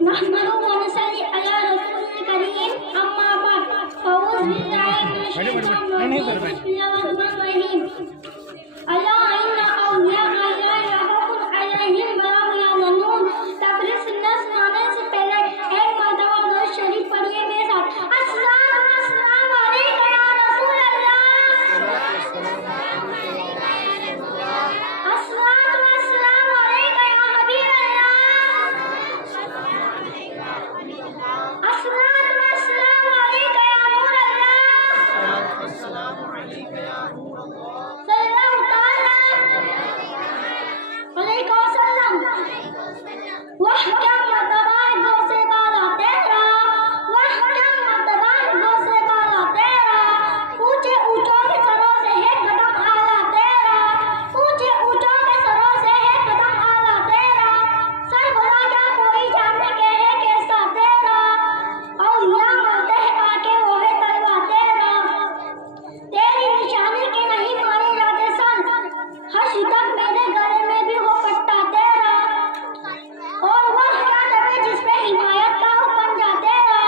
نحمده ونصلي على رسول الكريم أما بعد أعوذ بالله من الشيطان الرجيم بسم الله الرحمن الرحيم ألا إن أولياء الله لا خوف عليهم ولا هم يحزنون تقریر سننا سنانے سے پہلے ایک مرتبہ درود شریف پڑھیے میرے ساتھ السلام علیکم یا رسول اللہ السلام علیکم یا حبیب اللہ السلام علیکم یا نور اللہ السلام علیکم یا نور اللہ صلی اللہ تعالی علیہ وسلم وہ کیا مرتبہ ہے گو سے بالا تیرا وہ کیا مرتبہ ہے گو سے بالا تیرا اونچے اونچوں کے سروں سے ہے قدم اعلیٰ تیرا اونچے اونچوں کے سروں سے ہے قدم اعلیٰ تیرا سر بلا کیا کوئی جاننے کے ہے کیسا تیرا اولیاء مرتے ہیں آ کے وہ ہے طلبہ تیرا تیری نشانی کے نہیں مارے جاتے سن حشر تک میرے گلے میں بھی ہو پٹا تیرا اور وہ کیا دبے جس پہ حمایت کا حکم جا تیرا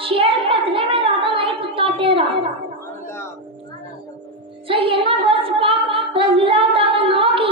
شیر پتلے میں زیادہ نہیں کتا تیرا سیدنا غوث پاک رضی اللہ تعالیٰ عنہ کی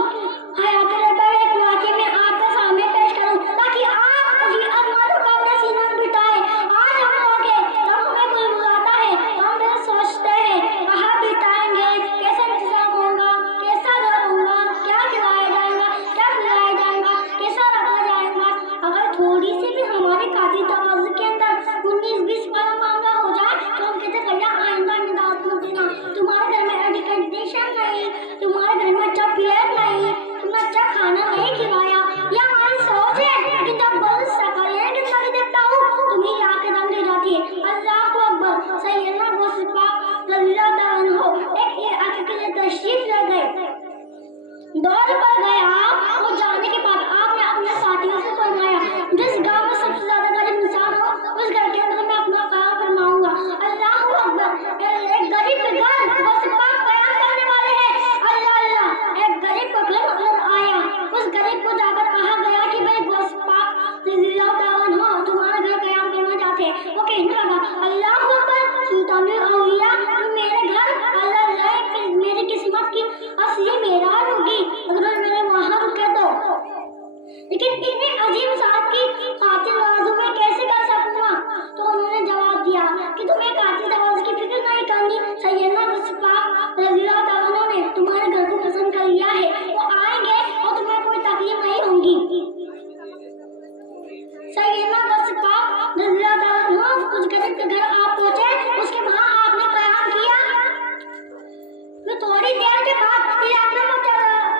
حیات ربیع ایک واقعے میں آپ کے سامنے پیش کروں تاکہ آپ کی عظمتوں کا اپنے سینے میں بٹھائے آج ہم ہوگے جب ہمیں کوئی بلاتا ہے ہم دل سوچتے ہیں کہاں بٹھائیں گے کیسے انتظام ہوگا کیسا گھر ہوگا کیا کھلایا جائے گا کیا پلایا جائے گا کیسا رکھا جائے گا اگر تھوڑی سی بھی ہماری قاضی تواضع کے اندر 19-20 بار مانگا ہو جائے تو ہم کہتے ہیں بھیا آئندہ نداعت مت دینا تمہارے گھر میں ایئر کنڈیشن نہیں تمہارے گھر میں اچھا پلیٹ نہیں تم نے اچھا کھانا نہیں کھلایا یہ ہماری سوچ ہے لیکن جب بول سکا یہ کتنا دیکھتا ہوں تمہیں لا کے دم دے جاتی ہے اللہ اکبر سیدنا غوث پاک رضی اللہ تعالیٰ عنہ ایک علاقے کے لیے تشریف لے گئے دور پر گئے آپ وہ جانے کے بعد آپ نے اپنے ساتھیوں سے فرمایا جس گاؤں میں سب سے زیادہ غریب انسان ہو اس گھر کے اندر میں اپنا قیام فرماؤں گا اللہ اکبر ایک غریب کے گھر غوث پاک قیام کرنے والے ہیں اللہ اللہ ایک غریب کو گھر نظر آیا اس غریب کو جا کر کہا گیا کہ بھائی غوث پاک رضی اللہ تعالیٰ عنہ تمہارا گھر قیام کرنا چاہتے ہیں وہ کہنے لگا اللہ اکبر سلطان الاولیاء میرے گھر اللہ اللہ میری قسمت کی اصلی معراج ہوگی اگر میرے وہاں رکے تو لیکن اتنی عظیم ذات کی قاتل نوازوں میں کیسے کر سکوں گا تو انہوں نے جواب دیا کہ تمہیں قاتل نواز کی فکر نہیں کرنی سیدنا غوث پاک رضی اللہ تعالیٰ عنہ نے تمہارے گھر کو پسند کر لیا ہے وہ آئیں گے اور تمہیں کوئی تکلیف نہیں ہوگی سیدنا غوث پاک رضی اللہ تعالیٰ عنہ کچھ غریب کے گھر آپ پہنچے اس کے وہاں آپ نے قیام کیا پھر تھوڑی دیر کے بعد علاقے میں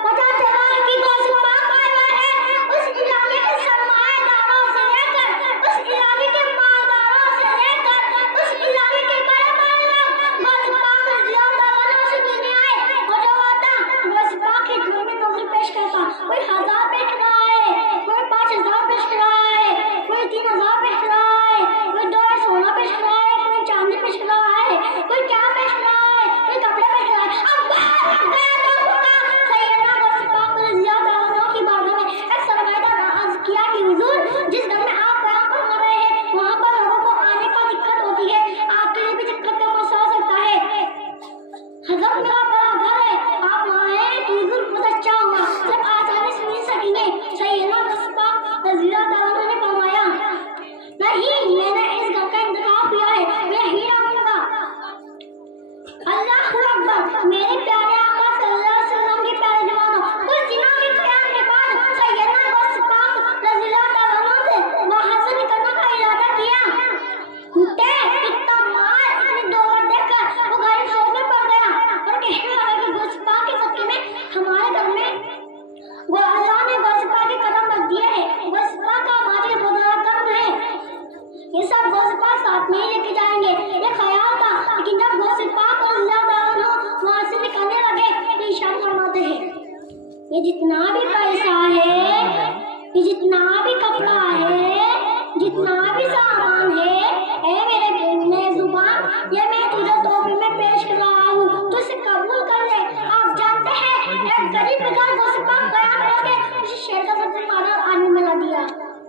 پتہ چلا کہ غوث پاک آئے ہوئے ہیں اس علاقے کے سرمایہ داروں سے لے کر اس علاقے کے مالداروں سے لے کر اس علاقے کے بڑے بڑے لوگ غوث پاک رضی اللہ تعالیٰ عنہ سے ملنے آئے اور جو آتا غوث پاک کے گھر میں نظر پیش کرتا کوئی 1000 پیش رہا ہے کوئی 5000 پیش رہا ہے کوئی 3000 پیش رہا ہے کوئی 2 سونا پیش رہا ہے کوئی چاندی پیش رہا ہے کوئی کیا پیش رہا ہے کوئی کپڑے پیش رہا ہے سیدنا غوث پاک رضی اللہ تعالیٰ عنہ کی بارگاہ میں ایک سرمایہ عرض کیا کہ حضور جس گھر میں آپ قیام فرما رہے ہیں وہاں پر لوگوں کو آنے کا دقت ہوتی ہے آپ کے لیے بھی دقت کا مسئلہ ہو سکتا ہے حضرت میرا بڑا گھر ہے آپ وہاں ہیں تو حضور بہت اچھا ہوگا جب آسانی سے مل سکیں گے سیدنا غوث پاک رضی اللہ تعالیٰ عنہ نے فرمایا نہیں میں نے اس گھر کا انتخاب کیا ہے میں ہی رہوں گا اللہ اکبر میرے پیارے آقا صلی اللہ علیہ وسلم کے پیارے جوانوں کچھ دنوں کے قیام کے بعد سیدنا غوث پاک رضی اللہ تعالیٰ عنہ سے وہاں سے نکلنے کا ارادہ کیا اتنا مال اتنی دولت دیکھ کر وہ غریب سوچ میں پڑ گیا اور کہنے لگا کہ غوث پاک کے صدقے میں ہمارے گھر میں وہ اللہ نے غوث پاک کے قدم رکھ دیے ہیں غوث پاک کا ہمارے بزرگ کرم ہے یہ سب غوث پاک ساتھ میں ہی لے کے جائیں گے یہ خیال تھا لیکن جب غوث پاک اللہ تعالیٰ عنہ وہاں سے نکلنے لگے تو ارشاد فرماتے ہیں یہ جتنا بھی پیسہ ہے یہ جتنا بھی کپڑا ہے جتنا بھی سامان ہے اے میرے زبان یہ میں تجھے تحفے میں پیش کر رہا ہوں تو اسے قبول کر لے آپ جانتے ہیں ایک غریب کے گھر غوث پاک قیام کر کے اسے شیر کا سب سے مانا آدمی ملا دیا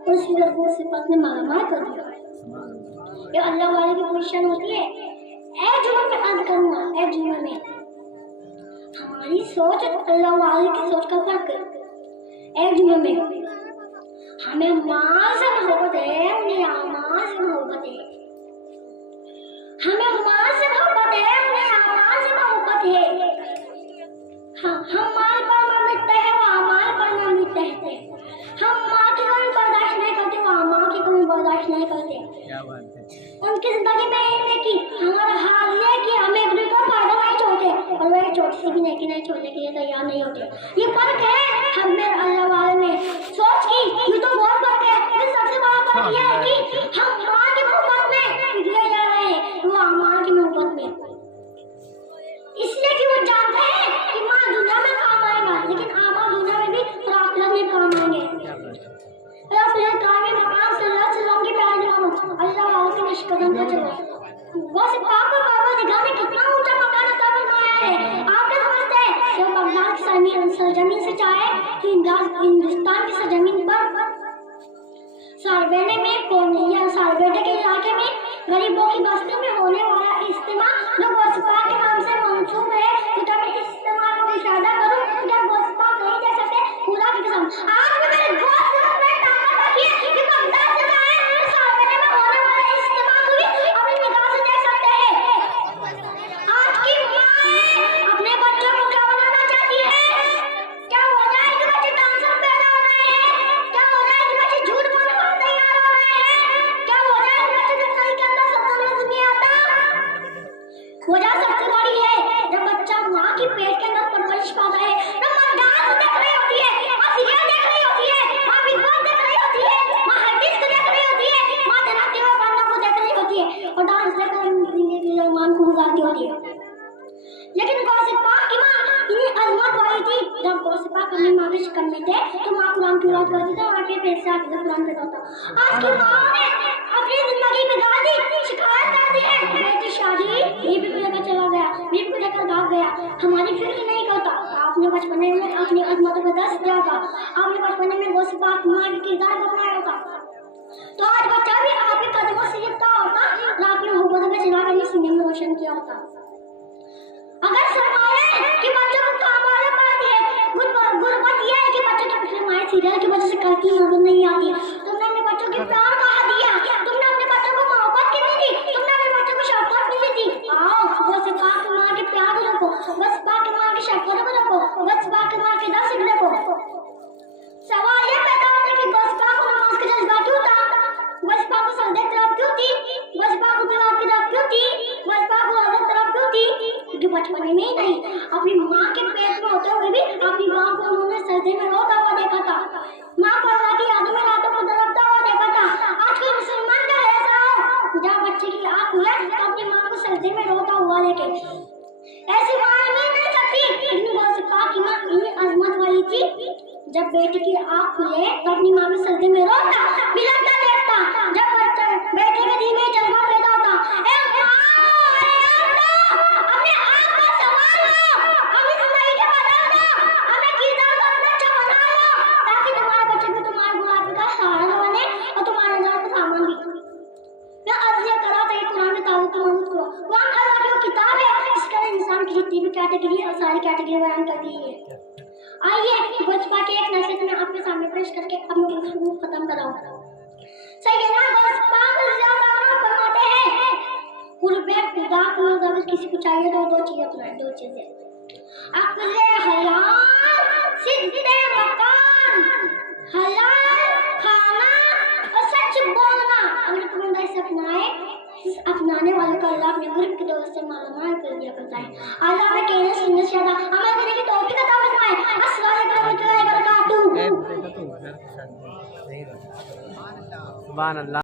اس से गौस पाक ने मालामाल कर दिया। ये अल्लाह वाले की पोजीशन होती है। एक जुम्मे में अर्ज करूंगा, एक जुम्मे में हमारी सोच अल्लाह वाले की सोच का फर्क है। एक जुम्मे में हमें माँ से मोहब्बत है, उन्हें आमाल से मोहब्बत है। हमें माँ से मोहब्बत है, उन्हें आमाल से मोहब्बत है। हम माल पर ना मिटते हैं, वो आमाल पर ना मिटते हैं। हम माँ की कमी बर्दाश्त नहीं करते, वो आमाल की कमी बर्दाश्त नहीं करते। क्या बात है। उनकी जिंदगी में ये है कि हमारा हाल ये है कि हम एक दूसरे का फायदा नहीं छोड़ते और वो एक छोटी सी भी नेकी नहीं छोड़ने के लिए तैयार नहीं होते। ये फर्क है हम में अल्लाह वाले में सोच की। ये तो बहुत फर्क है, लेकिन सबसे बड़ा फर्क ये है कि हम माँ की मोहब्बत में पिघले जा रहे हैं, वो आमाल की मोहब्बत में। इसलिए कि वो जानते हैं कि माँ दुनिया में काम आएगा, लेकिन आमाल दुनिया में भी और आखिरत में काम आएंगे। अल्लाह वालों के निष्कदम पे चलो। बस पाक और बाबा निगाह में कितना ऊंचा मकान अता फरमाया है। आप क्या समझते हैं जब बगदाद की सरजमीन से चाहे कि हिंदुस्तान की सरजमीन पर सालबेटे में कोनिया सालबेटे के इलाके में गरीबों की बस्तियों में होने वाला इज्तिमा जो गोस्पा के नाम से मंसूब है, तो जब इज्तिमा को इशारा करूं तो जब गोस्पा कहीं दे सकते पूरा की कसम आप में मेरे गोश्त में ताकत रखिए कि बगदाद से जाए तो सालबेटे में होने वाला इज्तिमा को भी अपनी निगाह से देख सकते हैं। आज की माँ अपने बच्चों को क्या बनाना चाहती है? क्या हो जाए कि बच्चे डांसर पैदा हो रहे हैं? क्या हो जाए कि बच्चे झूठ बोलने को तैयार हो रहे हैं? क्या हो जाए कि बच्चे के कहीं के अंदर सत्ता नजर नहीं आता? वजह सबसे बड़ी है जब बच्चा माँ की पेट के अंदर परवरिश पाता है, तो माँ डांस देख रही होती है, माँ सीरियल देख रही होती है, माँ बिग बॉस देख रही होती है, माँ हर चीज को देख रही होती है, माँ जनाती हुए बन्ना को देख रही होती है और डांस देखकर रहमान को गुजारती होती है। लेकिन गौसे पाक की माँ इतनी अजमत वाली थी, जब गौसे पाक अपनी माँ की शिकन में थे तो माँ कुरान की बात करती थी, माँ के पेट से आके कुरान पे होता। आज की माँ ने अपनी जिंदगी बिगाड़ दी, शिकायत करती है बेटी शादी बीबी को लेकर चला गया, बीबी को लेकर भाग गया, हमारी फिक्र नहीं करता। आपने बचपने में अपनी अजमतों को दस दिया था, आपने बचपने में गौसे पाक माँ के किरदार को अपनाया था, तो आज बच्चा भी आपके कदमों से लिपटा होता और आपने मोहब्बत का चिराग अपने सीने में रोशन किया होता। अगर सरमाए कि बच्चों को काम वाले पाती है, गुर्बत यह है कि बच्चों की पिछले माए सीरियल की वजह से करती नजर नहीं आती। तुमने अपने बच्चों के प्यार कहाँ दिया? तुमने अपने बच्चों को मोहब्बत कितनी दी? तुमने अपने बच्चों को शफकत कितनी दी? आओ बस पाक की माँ के प्यार को रखो, बस पाक की माँ की शफकत को रखो, बस पाक की माँ के दस रखो। सवाल ये पैदा होता है कि बस पाक को नमाज का जज्बा क्यों था? बस पाक को सजदे की तरफ क्यों थी? बस पाक को तिलावत की तरफ क्यों थी? बस पाक को रज़ा की तरफ क्यों थी? क्योंकि बचपन में ही नहीं, अपनी माँ के पेट में होते हुए भी अपनी माँ को उन्होंने सजदे में रोता हुआ देखा था, माँ को अल्लाह की यादों में रातों को तड़पता हुआ देखा था। आज कोई मुसलमान का ऐसा हो जहाँ बच्चे की आँख खुले तो अपनी माँ को सजदे में रोता हुआ देखे, ऐसी माँ मिल नहीं सकती। लेकिन गौसे पाक की माँ इतनी अजमत वाली थी, जब बेटे की आँख खुले तो अपनी माँ को सजदे में रोता बिलखता देखता। जब बच्चा बेटे के दिल में जज्बा पैदा होता, अपने आप को संभालो, अपनी जिंदगी के बदल दो, अपने किरदार को अपना अच्छा बना लो, ताकि तुम्हारे बच्चे भी तुम्हारे बुढ़ापे का सहारा बने और तुम्हारे जान का सामान भी। मैं अर्ज़ ये करा था कि कुरान में ताबूत की मदद करो। कुरान अल्लाह की वो किताब है जिसके अंदर इंसान की जितनी भी कैटेगरी है और सारी कैटेगरी बयान कर दी है। आइए गोस्पा के एक नसीहत में आपके सामने पेश करके अपनी गुफ्तगू खत्म कराऊं। सैयदना गोस्पा फरमाते हैं कुर्बे खुदा को अगर किसी को चाहिए तो दो चीजें अक्ल हलाल सिद्दे मकान, हलाल खाना और सच बोलना। अगर तुम अंदर से अपनाने वाले को अल्लाह अपने गुर्ब की दौलत से मालामाल कर दिया करता है। अल्लाह में कहने सुनने से ज्यादा अमल करने की तौफीक अता फरमाए। अस्सलामु अलैकुम व रहमतुल्लाहि व बरकातहू। सुभान अल्लाह।